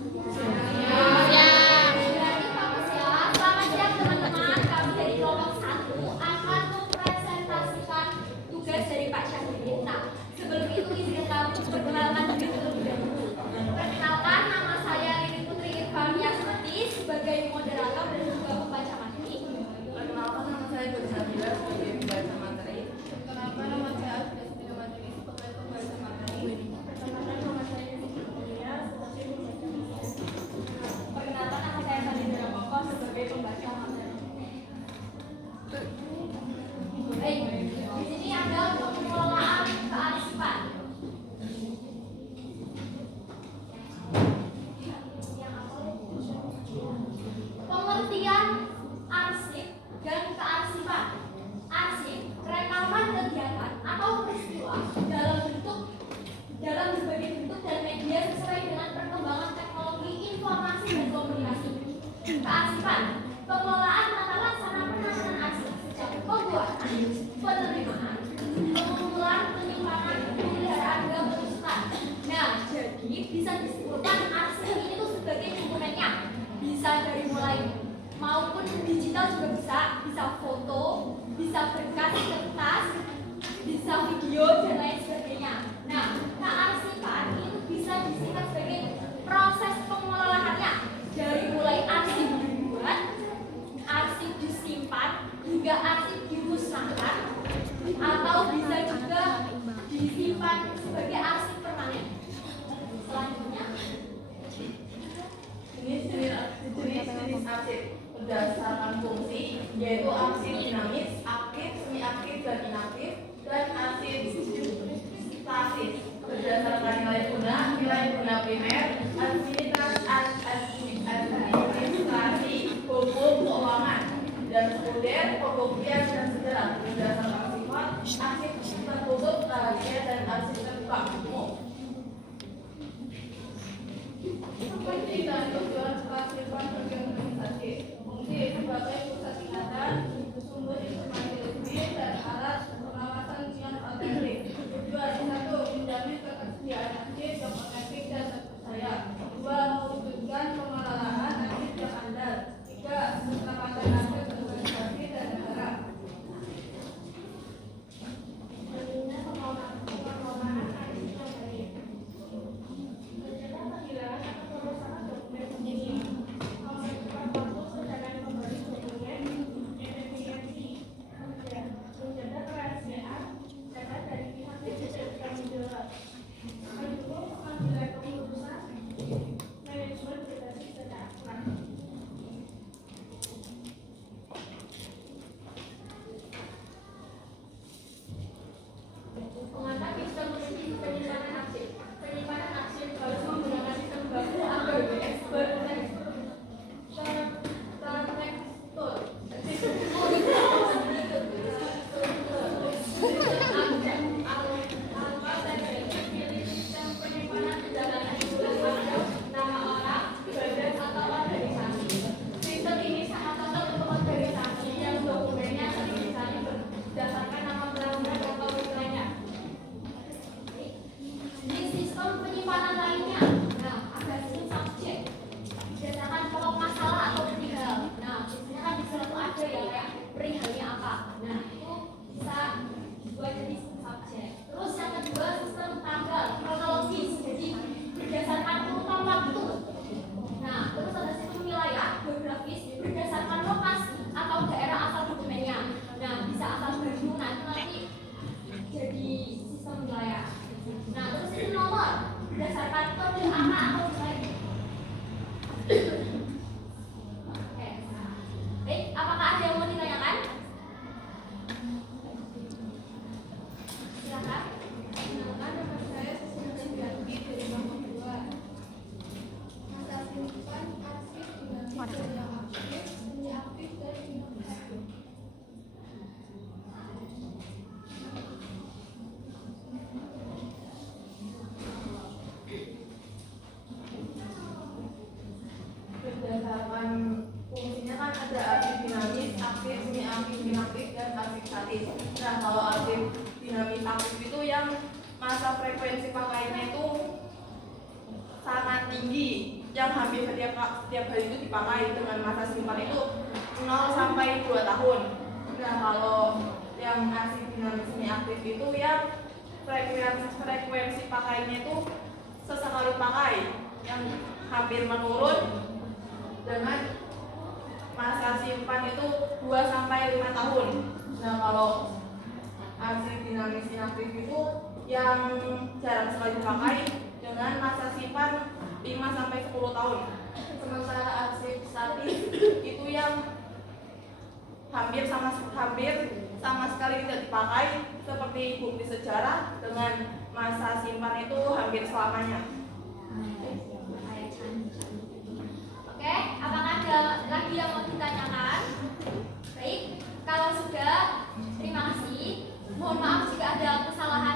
Berarti fokus ya. Selamat siang teman-teman. Kami dari kelompok 1 akan mempresentasikan tugas dari Pak Syahrini. Nah, sebelum itu izinkan kami perkenalkan diri terlebih dahulu. Perkenalkan, nama saya Lili Putri Irfania Smeti sebagai moderator dan juga pembaca materi. Perkenalkan, nama saya Dwi Sabila sebagai pembaca materi. Perkenalkan, nama saya Asda Sabila Materi sebagai pembaca materi. Perkenalkan, nama saya Rizky Kuliah sebagai pembaca materi. Perkenalkan, nama saya Salindra Koko sebagai pembaca materi. Baik, di sini ada pengelolaan kearsipan. Pengertian arsip dan kearsipan. Arsip, rekaman kegiatan atau peristiwa dalam berbagai bentuk dan media sesuai dengan perkembangan teknologi informasi dan komunikasi. Kearsipan, pengelolaan tata laksana penanganan arsip sejak pembuatan, penerimaan, pengumpulan, penyimpanan, pemeliharaan hingga perusahaan. Nah, jadi bisa disebutkan arsip ini tuh sebagai komponennya. Bisa dari mulai maupun digital juga bisa foto, bisa berkas kertas, bisa video dan lain sebagainya. Nah, kearsipan itu bisa disingkat sebagai proses pengelolaannya dari mulai arsip dibuat, arsip disimpan, hingga arsip dimusnahkan, atau bisa juga disimpan sebagai arsip permanen. Selanjutnya, Jenis arsip berdasarkan fungsi, yaitu arsip dinamis, aktif, semi-aktif, dan inaktif, dan arsip statis berdasarkan nilai guna primer, administrasi, hukum, keuangan, dan sekunder, pembuktian dan sejarah berdasarkan sifat, arsip tertutup, rahasia, dan arsip terbuka umum. Fungsi dan tujuan kearsipan organisasi. Fungsi sebagai pusat ingatan, sumber informasi resmi, dan alat pengawasan yang otentik. Tujuan 1. Menjamin ketersediaan arsip yang otentik dan terpercaya. 2. Mewujudkan pengelolaan arsip yang andal. 3. Keselamatan arsip organisasi dan negara. pengantar sistem penyimpanan arsip. Penyimpanan arsip harus menggunakan sistem baku ABS bertekstur. Sistem ini sangat cocok untuk organisasi yang dokumennya sering disalin berdasarkan nama pelanggan atau wilayahnya. Di sistem penyimpanan lainnya, nah ada sistem subjek berdasarkan pokok masalah atau perihal. Nah biasanya kan di sana tuh ada ya kayak perihalnya apa. Nah itu bisa buat jadi subjek. Terus yang kedua sistem tanggal kronologis, jadi berdasarkan urutan waktu. Nah terus ada sistem wilayah geografis berdasarkan lokasi atau daerah asal dokumennya. Nah bisa asal Bandung, nah itu nanti jadi sistem wilayah. Nah terus sistem nomor berdasarkan kode angka atau nilai. Oke. Baik, apakah ada yang mau ditanyakan? Silakan. Perkenalkan, nama saya Susanti dari kelompok 2. Masa penyimpanan arsip dinamis yang aktif, semi-aktif, dan inaktif. Berdasarkan fungsinya kan ada arsip dinamis, aktif, semi-aktif, inaktif, dan arsip statis. Nah, kalau arsip dinamis aktif itu yang masa frekuensi pakainya itu sangat tinggi, yang hampir setiap hari itu dipakai dengan masa simpan itu 0 sampai 2 tahun. Nah, kalau yang arsip dinamis semi aktif itu yang frekuensi pakainya itu sesekali pakai yang hampir menurun dengan masa simpan itu 2 sampai 5 tahun. Nah, kalau arsip dinamis inaktif itu yang jarang sekali dipakai dengan masa simpan 5 sampai 10 tahun. Sementara arsip statis itu yang hampir sama sekali tidak dipakai seperti bukti sejarah dengan masa simpan itu hampir selamanya. Oke, apakah ada lagi yang mau ditanyakan? Baik, kalau sudah, terima kasih. Mohon maaf jika ada kesalahan